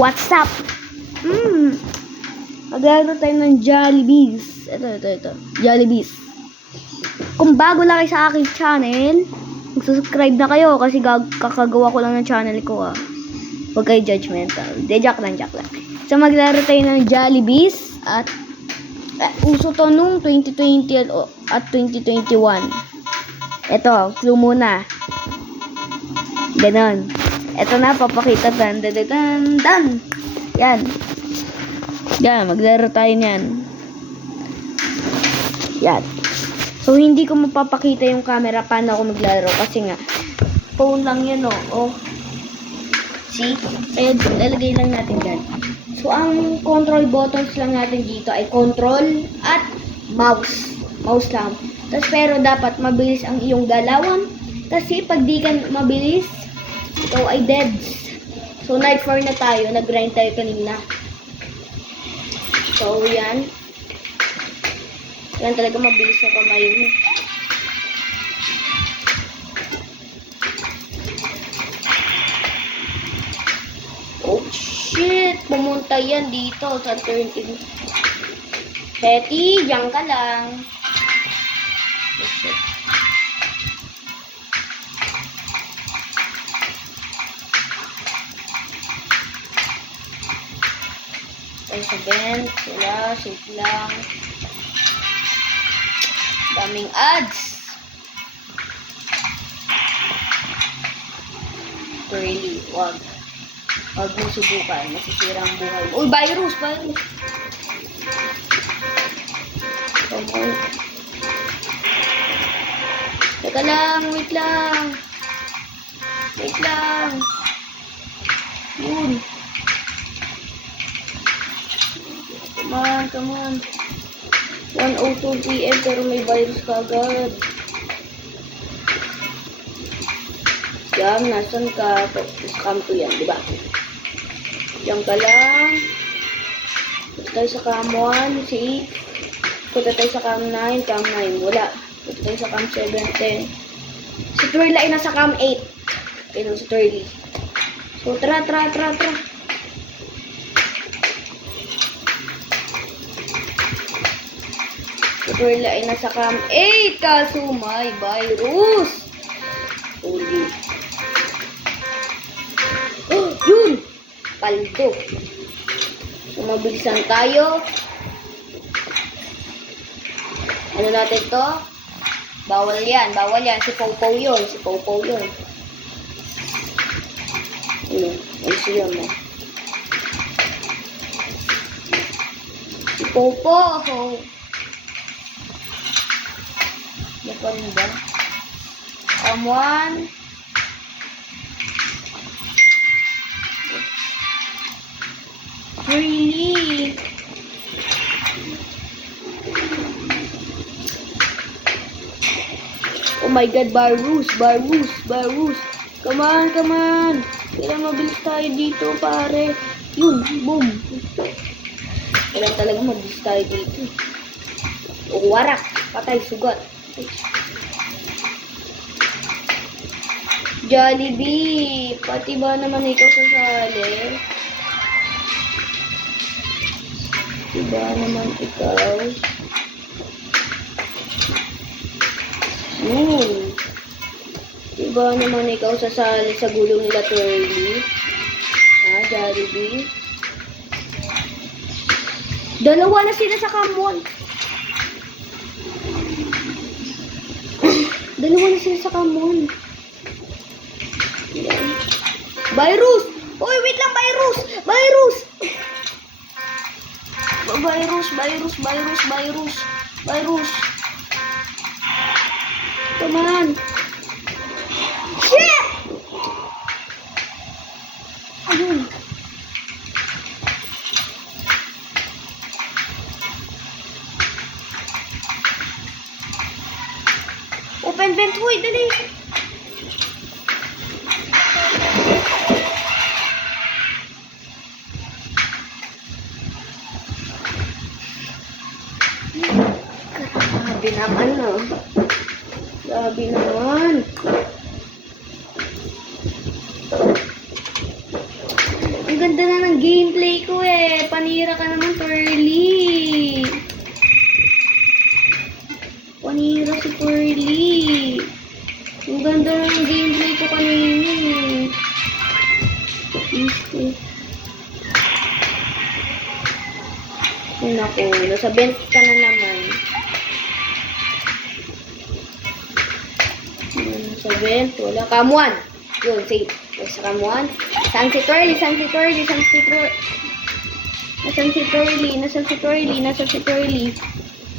What's up? Maglaro tayo ng Jollibees. Ito. Jollibees. Kung bago lang kayo sa aking channel, mag-subscribe na kayo kasi kakagawa ko lang ng channel ko Huwag kayo judgmental. Joke lang. So maglaro tayo ng Jollibees at uso to nung 2020 at 2021. Ito, clue muna. Ganon. Ito na, papakita. Dan. Yan, maglaro tayo niyan. Yan. So, hindi ko mapapakita yung camera paano ako maglaro kasi nga, phone lang yan See? Kaya lalagay lang natin dyan. So, ang control buttons lang natin dito ay control at mouse. Mouse lang. Tapos, pero dapat mabilis ang iyong galawan. Kasi, pag di ka mabilis, ito ay deads. So, night 4 na tayo. Nag-grind tayo kanina. So, yan. Yan talaga mabilis na kamay mo. Oh, shit! Pumunta yan dito sa turn. Betty, diyan ka lang. Oh, shit. Tayo sa bench. Wala. Safe lang. Daming ads. Really, wag mo subukan. Masisira ang buhay. Uy, virus. Come on. Teka lang, wait lang. Yun. Come on. 1:02 PM pero may virus ka agad. Yan, nasan ka? Scam to yan, diba? Diyan ka lang. Punta tayo sa cam 1, see? Punta tayo sa cam 9, wala. Punta tayo sa cam 7, 10. Si Twirly ay nasa cam 8. Ayun, si Twirly. So, tara. Twirly ay nasa cam 8 kaso may virus. Holy. Oh, yun! Paldo. So, mabilisan tayo. Ano natin to? Bawal yan. Si Pow yun. Ay siya mo. Si Pow. Yan ba? Cam 1. Really? Oh my god, virus. Come on. Kailangan mabilis tayo dito, pare. Yun, boom. Kailangan talaga mabilis tayo dito. Warak. Patay, sugat. Jollibee, pati ba naman ikaw sasali? Diba naman ikaw? Diba naman ikaw sasali sa gulong nila Twirly? Jollibee? Dalawa na sila sa cam 1. Virus! Uy, wait lang, virus! Come on! Shit! Ayun. Open vent, huy, dali! Grabe naman. ganda na ng gameplay ko eh. Panira ka naman, Pearly. Panira si Pearly. Ang ganda na ng gameplay ko kanina eh. Ay, naku, nasa bent ka na naman. Sa bent, wala. Kamuan. Yun, safe. Sa kamuan. Saan si Twirly? Saan si Twirly? Saan si Twirly? Nasaan si Twirly? Nasaan si Twirly? Nasaan si Twirly?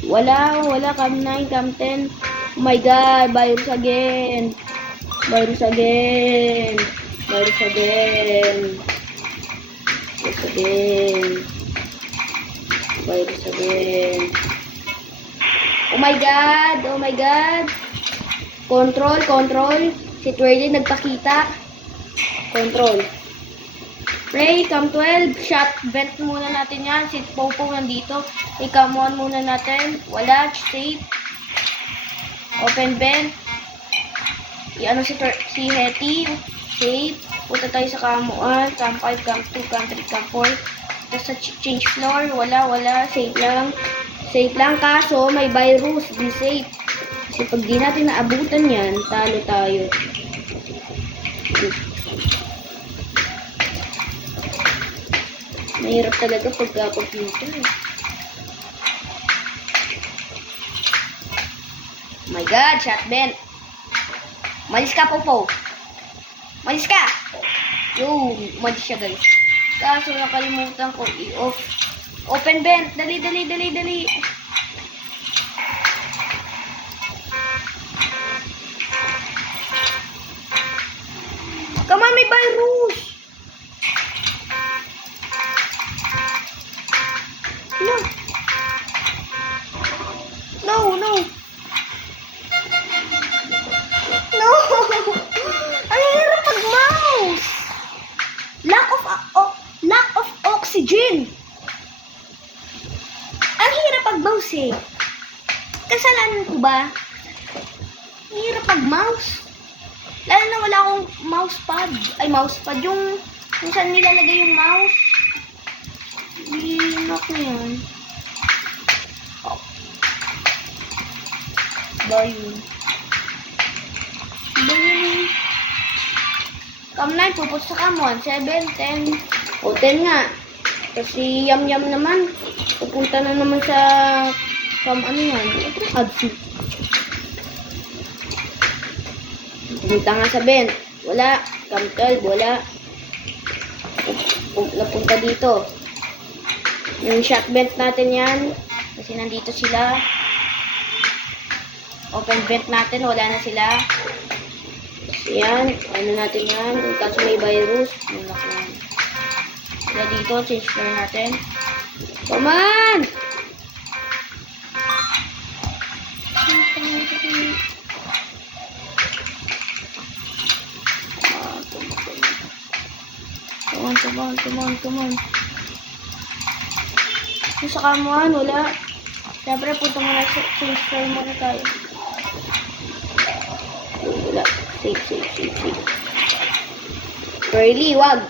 Wala, wala. Cam 9, Cam 10. Oh my God, virus again. Virus again. Virus again. Virus again. Virus again. Oh my God! Oh my God! Control, control. Si Twirly nagpakita. Control. Ray, Cam 12. Shot vent muna natin yan. Si Popo nandito. Cam 1 muna natin. Wala. Safe. Open vent. Ano si Hetty. Safe. Punta tayo sa Cam 1, Cam 5, Cam 2, Cam 3, Cam 4. Tapos sa change floor, wala. Safe lang. Safe lang, kaso may virus. Be safe. Kasi pag di natin naabutan yan, talo tayo. Mahirap talaga pagka-computer. Oh my God, shot bent. Malis ka, Popo. Malis ka! Yo, umalis siya, guys. Kaso nakalimutan ko i-off. Open vent. Dali. Come on, may virus! No! No! Ang hirap mag-mouse! Lack of oxygen! Ang hirap mag-mouse eh. Kasalanan ko ba? Ang hirap mag-mouse. Lalo na wala akong mousepad. Ay, mousepad. Yung saan nilalagay yung mouse. Linak na yan. Oh. Ba yun? Cam 9, pupot sa Cam 1, 7, 10. O, 10 nga. Kasi Yam naman. Pupunta na naman sa Cam ano yan. Ito, Adsu. Pupunta nga sa Ben. Wala. Cam 12, wala. Napunta dito. Yung shot vent natin yan. Kasi nandito sila. Open vent natin, wala na sila. Yan, ano natin yan. Kaso may virus. Mulak na. Sila dito, change floor natin. Come on! Come on. Kung sa kamuhan, wala. Siyempre, punta muna sa change floor muna tayo. Wala. Safe. Pearly, wag.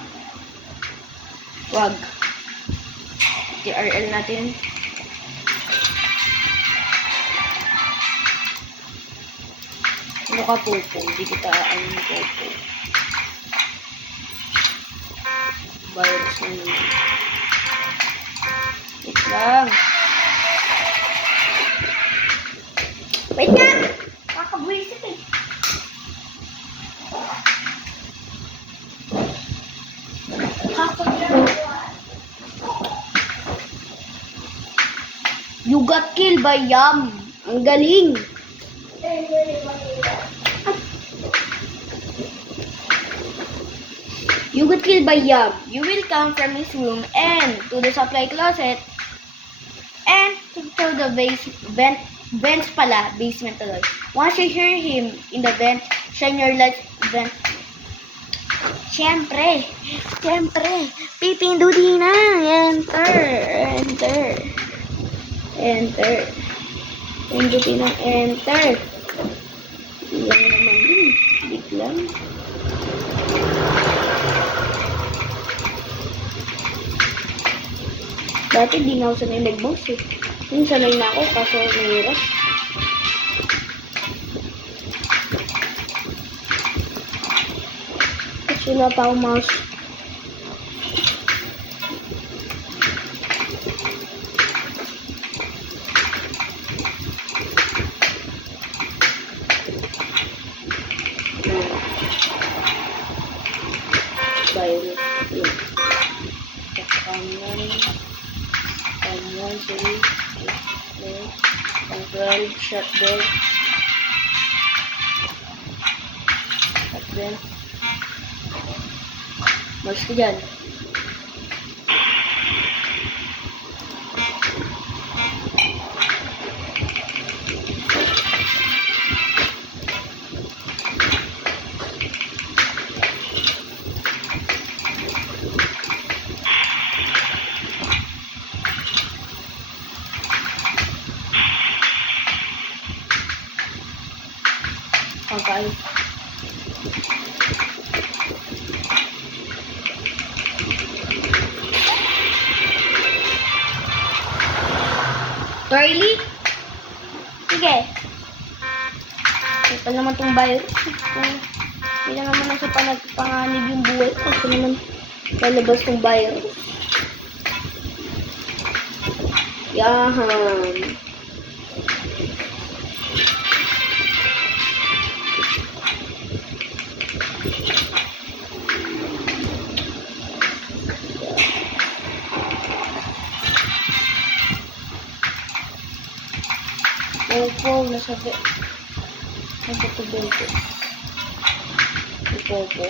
TRL natin. Ano ka, Popo? Hindi kita ano Popo. Virus na naman. Wait lang. Wait nga! Kakabwisit eh. You got killed by Yam. Ang galing. You got killed by Yam. You will come from his room and to the supply closet and to the vents pala, basement tuloy. Once you hear him in the vent, shine your light vent. Siyempre, pipindutin na. Enter. Pindutin ng enter. Ilang naman din. Biglang. Dati di na ako sanay mag-mouse eh. Yung sanay na ako, kaso mahirap. Kasi wala pa akong mouse. Virus. Yun. Someone, sorry. Control, shutdown. Shutdown. Mas ka dyan. Okay. Really? Sige. Ito naman itong virus. Hindi na naman sa panganib yung buhay ko. Ito naman lalabas itong virus. Yahan. Opo, nasa to 20. Opo.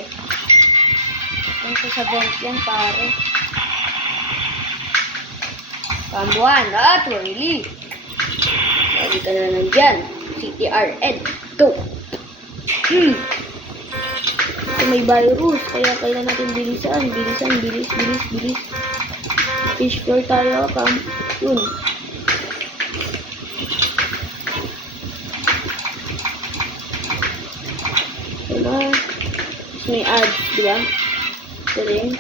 Nasa sa 20 yan, pare. Pambuhan, really? Lagi ka na nandyan. CTRN. Go! Ito may virus, kaya kailan natin bilisan. Bilis. Fish floor tayo, yun. May ads, di ba? Ito rin.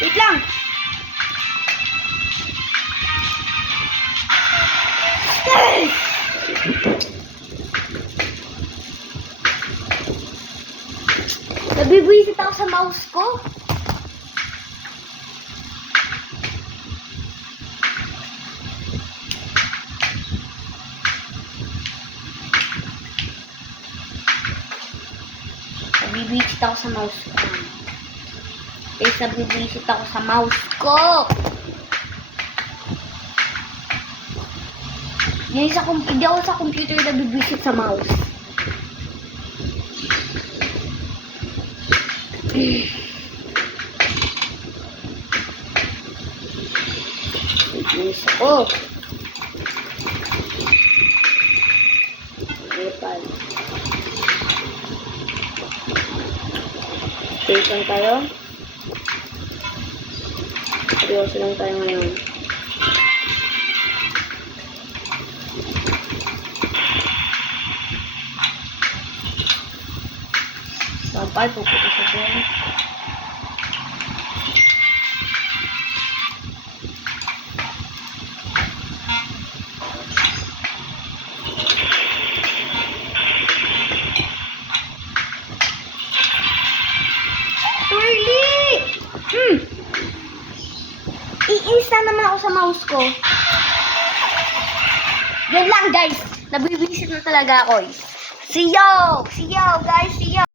Wait lang! Nabibwisit ako sa mouse ko. Nabibwisit ako sa mouse ko. Guys, nabibwisit ako sa mouse ko. Hindi ako sa computer nabibwisit sa mouse. Nabibwisit ako. Nepal. Safe lang tayo. Seryoso lang tayo ngayon. Sampay, pupunta sa doon. Iinis na naman ako sa mouse ko. Yun lang guys. Nabibisit na talaga ako. See you guys. See you.